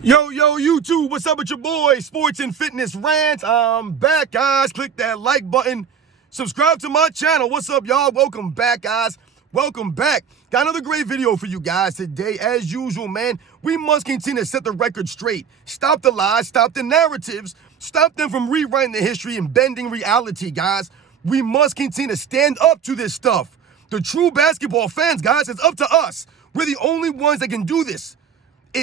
Yo, YouTube, what's up with your boy, Sports and Fitness Rant? I'm back, guys. Click that like button. Subscribe to my channel. What's up, y'all? Welcome back, guys. Welcome back. Got another great video for you guys today. As usual, man, we must continue to set the record straight. Stop the lies, stop the narratives, stop them from rewriting the history and bending reality, guys. We must continue to stand up to this stuff. The true basketball fans, guys, it's up to us. We're the only ones that can do this.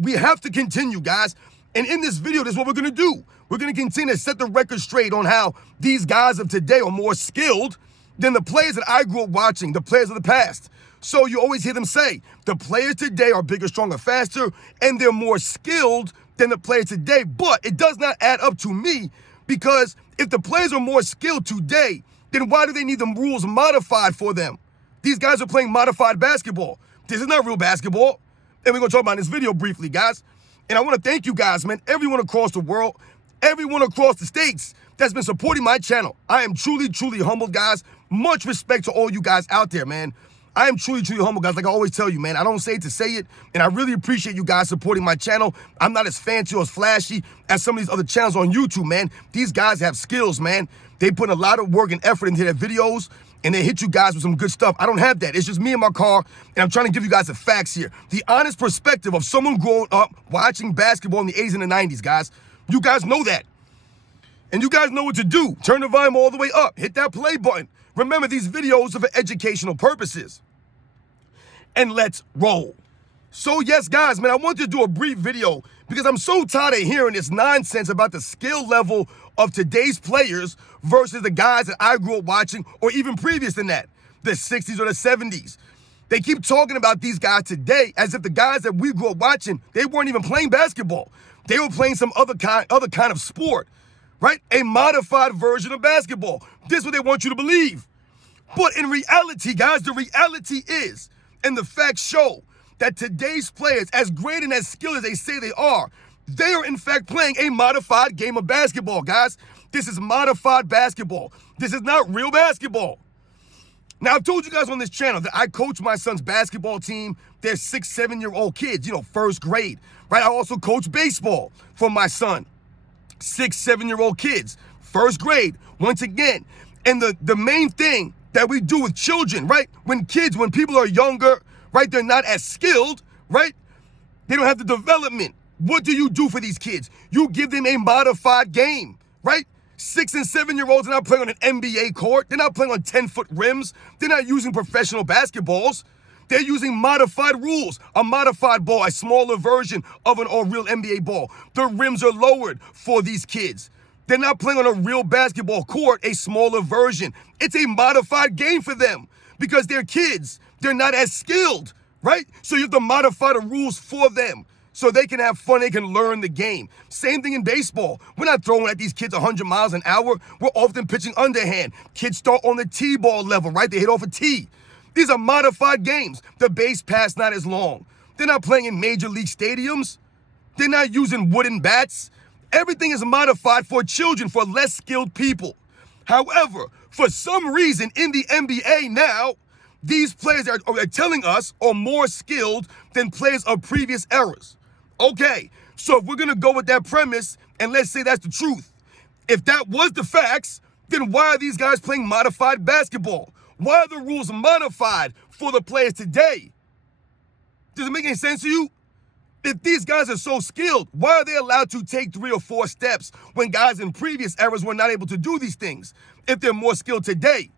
We have to continue, guys. And in this video, this is what we're going to do. We're going to continue to set the record straight on how these guys of today are more skilled than the players that I grew up watching, the players of the past. So you always hear them say, the players today are bigger, stronger, faster, and they're more skilled than the players today. But it does not add up to me, because if the players are more skilled today, then why do they need the rules modified for them? These guys are playing modified basketball. This is not real basketball. And we're going to talk about in this video briefly, guys. And I want to thank you guys, man, everyone across the world, everyone across the states that's been supporting my channel. I am truly, truly humbled, guys. Much respect to all you guys out there, man. I am truly, truly humbled, guys. Like I always tell you, man, I don't say it to say it. And I really appreciate you guys supporting my channel. I'm not as fancy or as flashy as some of these other channels on YouTube, man. These guys have skills, man. They put a lot of work and effort into their videos, and they hit you guys with some good stuff. I don't have that. It's just me in my car, and I'm trying to give you guys the facts here. The honest perspective of someone growing up watching basketball in the 80s and the 90s, guys. You guys know that. And you guys know what to do. Turn the volume all the way up. Hit that play button. Remember, these videos are for educational purposes. And let's roll. So yes, guys, man, I wanted to do a brief video because I'm so tired of hearing this nonsense about the skill level of today's players versus the guys that I grew up watching, or even previous than that, the 60s or the 70s. They keep talking about these guys today as if the guys that we grew up watching, they weren't even playing basketball. They were playing some other kind of sport, right? A modified version of basketball. This is what they want you to believe. But in reality, guys, the reality is, and the facts show, that today's players, as great and as skilled as they say they are in fact playing a modified game of basketball, guys. This is modified basketball. This is not real basketball. Now, I've told you guys on this channel that I coach my son's basketball team. They're 6, 7-year-old kids, first grade, right? I also coach baseball for my son. 6, 7-year-old kids, first grade, once again. And the main thing that we do with children, right? When people are younger, right, they're not as skilled, right? They don't have the development. What do you do for these kids? You give them a modified game, right? 6 and 7-year-olds are not playing on an NBA court. They're not playing on 10-foot rims. They're not using professional basketballs. They're using modified rules, a modified ball, a smaller version of a real NBA ball. The rims are lowered for these kids. They're not playing on a real basketball court, a smaller version. It's a modified game for them because they're kids. They're not as skilled, right? So you have to modify the rules for them so they can have fun, they can learn the game. Same thing in baseball. We're not throwing at these kids 100 miles an hour. We're often pitching underhand. Kids start on the T-ball level, right? They hit off a tee. These are modified games. The base pass not as long. They're not playing in major league stadiums. They're not using wooden bats. Everything is modified for children, for less skilled people. However, for some reason in the NBA now, these players are telling us are more skilled than players of previous eras. Okay, so if we're going to go with that premise, and let's say that's the truth, if that was the facts, then why are these guys playing modified basketball? Why are the rules modified for the players today? Does it make any sense to you? If these guys are so skilled, why are they allowed to take 3 or 4 steps when guys in previous eras were not able to do these things? If they're more skilled today,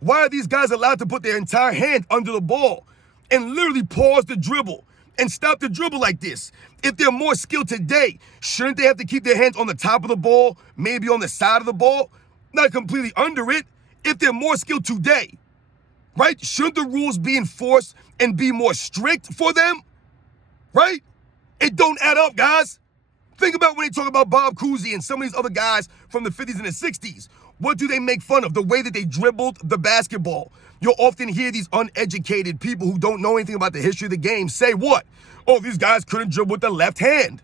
why are these guys allowed to put their entire hand under the ball and literally pause the dribble and stop the dribble like this? If they're more skilled today, shouldn't they have to keep their hands on the top of the ball, maybe on the side of the ball, not completely under it? If they're more skilled today, right? Shouldn't the rules be enforced and be more strict for them? Right? It don't add up, guys. Think about when they talk about Bob Cousy and some of these other guys from the 50s and the 60s. What do they make fun of? The way that they dribbled the basketball. You'll often hear these uneducated people who don't know anything about the history of the game say what? Oh, these guys couldn't dribble with the left hand.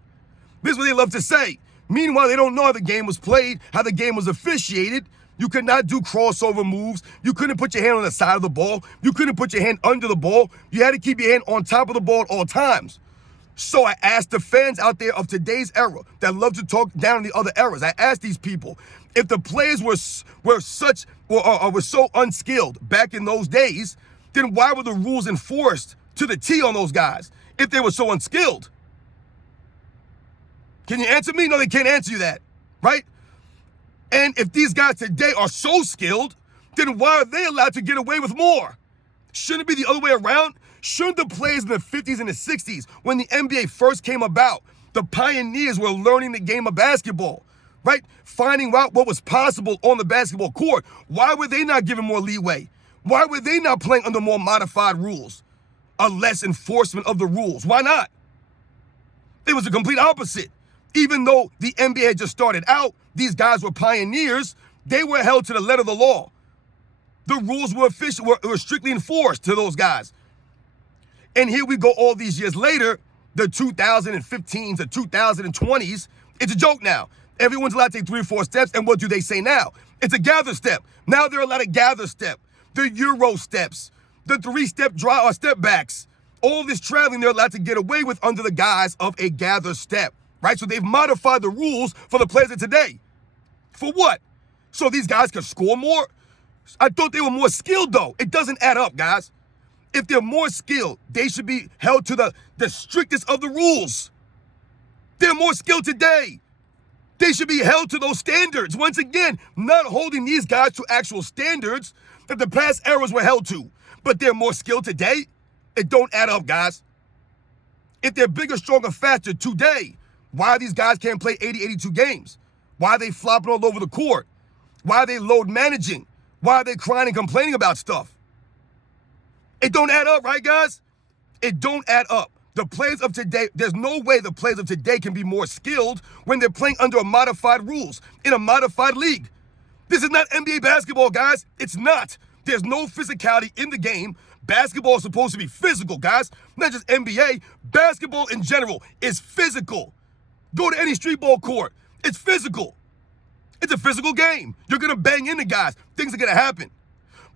This is what they love to say. Meanwhile, they don't know how the game was played, how the game was officiated. You could not do crossover moves. You couldn't put your hand on the side of the ball. You couldn't put your hand under the ball. You had to keep your hand on top of the ball at all times. So I asked the fans out there of today's era that love to talk down on the other eras. I asked these people, if the players were so unskilled back in those days, then why were the rules enforced to the T on those guys if they were so unskilled? Can you answer me? No, they can't answer you that, right? And if these guys today are so skilled, then why are they allowed to get away with more? Shouldn't it be the other way around? Shouldn't the players in the 50s and the 60s, when the NBA first came about, the pioneers were learning the game of basketball, right? Finding out what was possible on the basketball court. Why were they not given more leeway? Why were they not playing under more modified rules? A less enforcement of the rules. Why not? It was the complete opposite. Even though the NBA had just started out, these guys were pioneers, they were held to the letter of the law. The rules were strictly enforced to those guys. And here we go all these years later, the 2015s, the 2020s, it's a joke now. Everyone's allowed to take 3 or 4 steps, and what do they say now? It's a gather step. Now they're allowed to gather step, the Euro steps, the 3-step step backs. All this traveling they're allowed to get away with under the guise of a gather step, right? So they've modified the rules for the players of today. For what? So these guys could score more? I thought they were more skilled, though. It doesn't add up, guys. If they're more skilled, they should be held to the strictest of the rules. They're more skilled today. They should be held to those standards. Once again, not holding these guys to actual standards that the past eras were held to. But they're more skilled today. It don't add up, guys. If they're bigger, stronger, faster today, why these guys can't play 80, 82 games? Why are they flopping all over the court? Why are they load managing? Why are they crying and complaining about stuff? It don't add up, right, guys? It don't add up. The players of today, there's no way the players of today can be more skilled when they're playing under a modified rules, in a modified league. This is not NBA basketball, guys. It's not. There's no physicality in the game. Basketball is supposed to be physical, guys. Not just NBA. Basketball in general is physical. Go to any street ball court. It's physical. It's a physical game. You're going to bang into guys. Things are going to happen.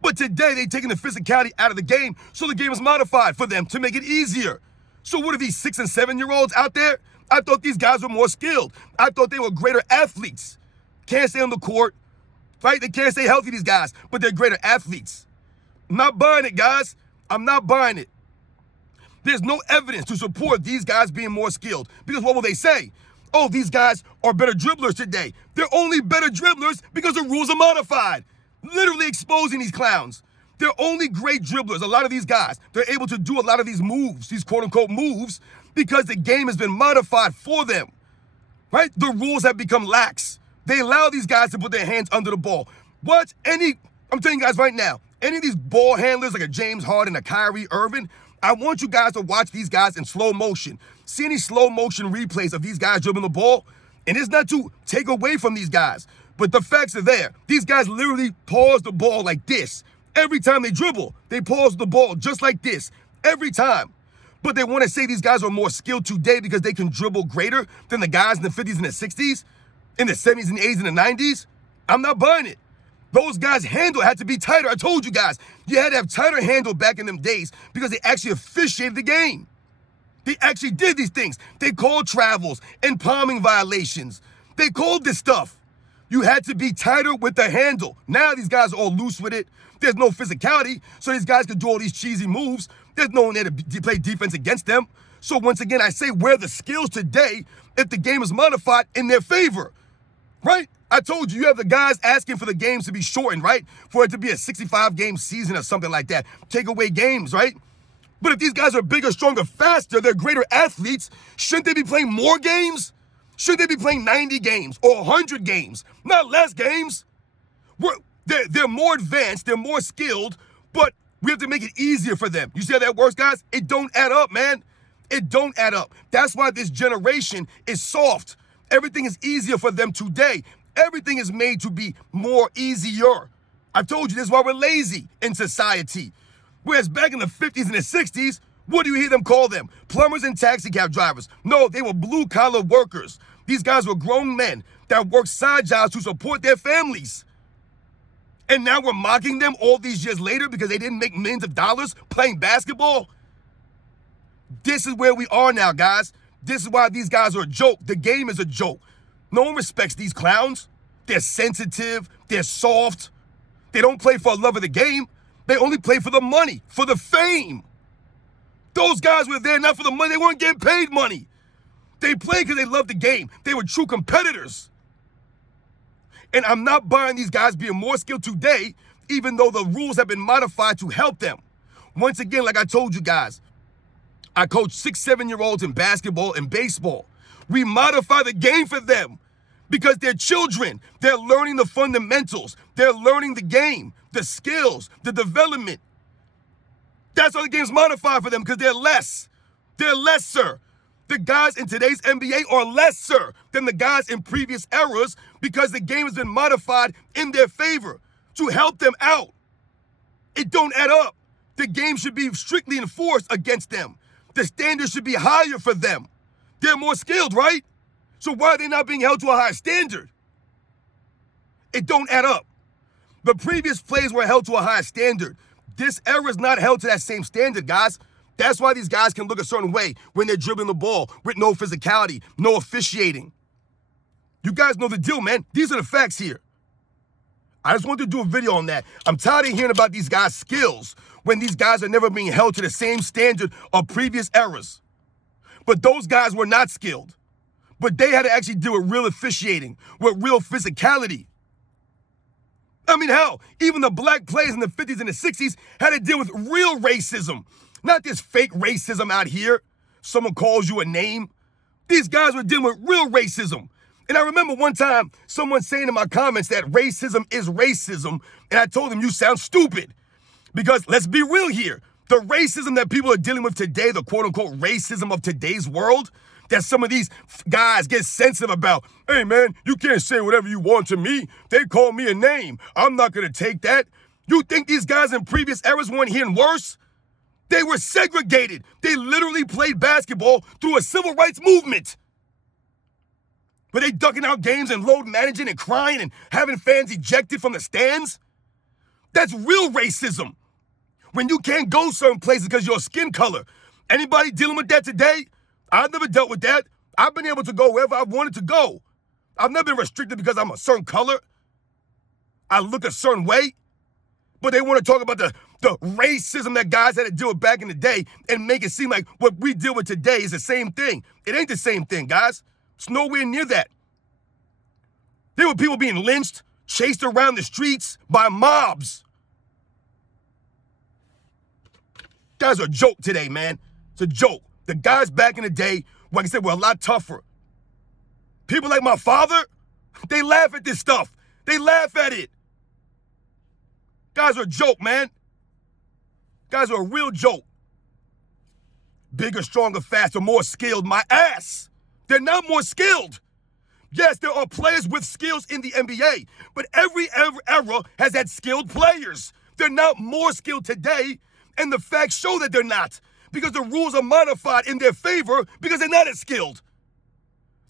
But today, they're taking the physicality out of the game, so the game is modified for them to make it easier. So what are these 6- and 7-year-olds out there? I thought these guys were more skilled. I thought they were greater athletes. Can't stay on the court, right? They can't stay healthy, these guys, but they're greater athletes. I'm not buying it, guys. I'm not buying it. There's no evidence to support these guys being more skilled, because what will they say? Oh, these guys are better dribblers today. They're only better dribblers because the rules are modified. Literally exposing these clowns. They're only great dribblers. A lot of these guys, they're able to do a lot of these moves, these quote-unquote moves, because the game has been modified for them, right? The rules have become lax. They allow these guys to put their hands under the ball. I'm telling you guys right now, any of these ball handlers like a James Harden, a Kyrie Irving, I want you guys to watch these guys in slow motion. See any slow motion replays of these guys dribbling the ball? And it's not to take away from these guys, but the facts are there. These guys literally pause the ball like this. Every time they dribble, they pause the ball just like this. Every time. But they want to say these guys are more skilled today because they can dribble greater than the guys in the 50s and the 60s, in the 70s and the 80s and the 90s. I'm not buying it. Those guys' handle had to be tighter. I told you guys, you had to have tighter handle back in them days because they actually officiated the game. They actually did these things. They called travels and palming violations. They called this stuff. You had to be tighter with the handle. Now these guys are all loose with it. There's no physicality, so these guys can do all these cheesy moves. There's no one there to play defense against them. So once again, I say, where are the skills today if the game is modified in their favor, right? I told you, you have the guys asking for the games to be shortened, right? For it to be a 65-game season or something like that. Take away games, right? But if these guys are bigger, stronger, faster, they're greater athletes, shouldn't they be playing more games? Shouldn't they be playing 90 games or 100 games, not less games? They're more advanced, they're more skilled, but we have to make it easier for them. You see how that works, guys? It don't add up, man. It don't add up. That's why this generation is soft. Everything is easier for them today. Everything is made to be more easier. I've told you this is why we're lazy in society. Whereas back in the 50s and the 60s, what do you hear them call them? Plumbers and taxi cab drivers. No, they were blue-collar workers. These guys were grown men that worked side jobs to support their families. And now we're mocking them all these years later because they didn't make millions of dollars playing basketball? This is where we are now, guys. This is why these guys are a joke. The game is a joke. No one respects these clowns. They're sensitive. They're soft. They don't play for the love of the game. They only play for the money, for the fame. Those guys were there not for the money. They weren't getting paid money. They played because they loved the game. They were true competitors. And I'm not buying these guys being more skilled today, even though the rules have been modified to help them. Once again, like I told you guys, I coach 6, 7-year-olds in basketball and baseball. We modify the game for them because they're children. They're learning the fundamentals. They're learning the game, the skills, the development. That's why the game's modified for them, because they're less. They're lesser. The guys in today's NBA are lesser than the guys in previous eras because the game has been modified in their favor to help them out. It don't add up. The game should be strictly enforced against them. The standards should be higher for them. They're more skilled, right? So why are they not being held to a higher standard? It don't add up. The previous plays were held to a higher standard. This era is not held to that same standard, guys. That's why these guys can look a certain way when they're dribbling the ball with no physicality, no officiating. You guys know the deal, man. These are the facts here. I just wanted to do a video on that. I'm tired of hearing about these guys' skills when these guys are never being held to the same standard of previous eras. But those guys were not skilled. But they had to actually deal with real officiating, with real physicality. I mean, hell, even the black players in the 50s and the 60s had to deal with real racism. Not this fake racism out here. Someone calls you a name. These guys were dealing with real racism. And I remember one time someone saying in my comments that racism is racism. And I told them, you sound stupid. Because let's be real here. The racism that people are dealing with today, the quote unquote racism of today's world, that some of these guys get sensitive about. Hey man, you can't say whatever you want to me. They call me a name. I'm not going to take that. You think these guys in previous eras weren't hearing worse? They were segregated. They literally played basketball through a civil rights movement. Were they ducking out games and load managing and crying and having fans ejected from the stands? That's real racism. When you can't go certain places because of your skin color. Anybody dealing with that today? I've never dealt with that. I've been able to go wherever I wanted to go. I've never been restricted because I'm a certain color. I look a certain way. But they want to talk about the racism that guys had to deal with back in the day and make it seem like what we deal with today is the same thing. It ain't the same thing, guys. It's nowhere near that. There were people being lynched, chased around the streets by mobs. Guys are a joke today, man. It's a joke. The guys back in the day, like I said, were a lot tougher. People like my father, they laugh at this stuff. They laugh at it. Guys are a joke, man. Guys are a real joke. Bigger, stronger, faster, more skilled. My ass. They're not more skilled. Yes, there are players with skills in the NBA, but every era has had skilled players. They're not more skilled today, and the facts show that they're not, because the rules are modified in their favor because they're not as skilled.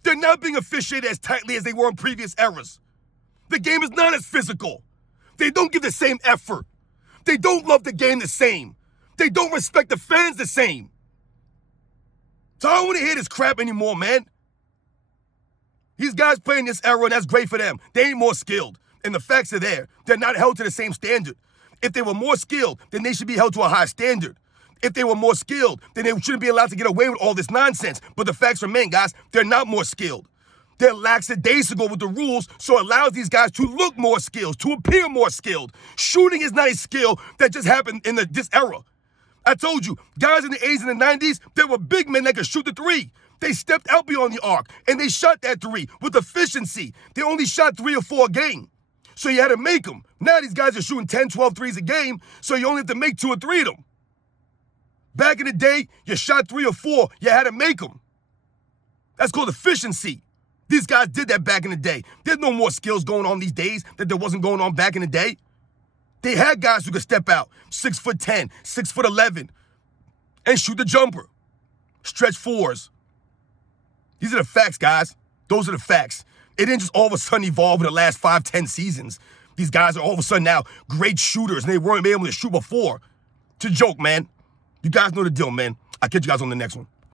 They're not being officiated as tightly as they were in previous eras. The game is not as physical. They don't give the same effort. They don't love the game the same. They don't respect the fans the same. So I don't want to hear this crap anymore, man. These guys playing this era, and that's great for them. They ain't more skilled. And the facts are there. They're not held to the same standard. If they were more skilled, then they should be held to a high standard. If they were more skilled, then they shouldn't be allowed to get away with all this nonsense. But the facts remain, guys, they're not more skilled. They're lackadaisical with the rules, so it allows these guys to look more skilled, to appear more skilled. Shooting is not a skill that just happened in this era. I told you, guys in the 80s and the 90s, there were big men that could shoot the three. They stepped out beyond the arc, and they shot that three with efficiency. They only shot 3 or 4 a game, so you had to make them. Now these guys are shooting 10, 12 threes a game, so you only have to make 2 or 3 of them. Back in the day, you shot 3 or 4, you had to make them. That's called efficiency. These guys did that back in the day. There's no more skills going on these days that there wasn't going on back in the day. They had guys who could step out, 6'10", 6'11", and shoot the jumper. Stretch 4s. These are the facts, guys. Those are the facts. It didn't just all of a sudden evolve in the last 5, 10 seasons. These guys are all of a sudden now great shooters, and they weren't able to shoot before. It's a joke, man. You guys know the deal, man. I'll catch you guys on the next one.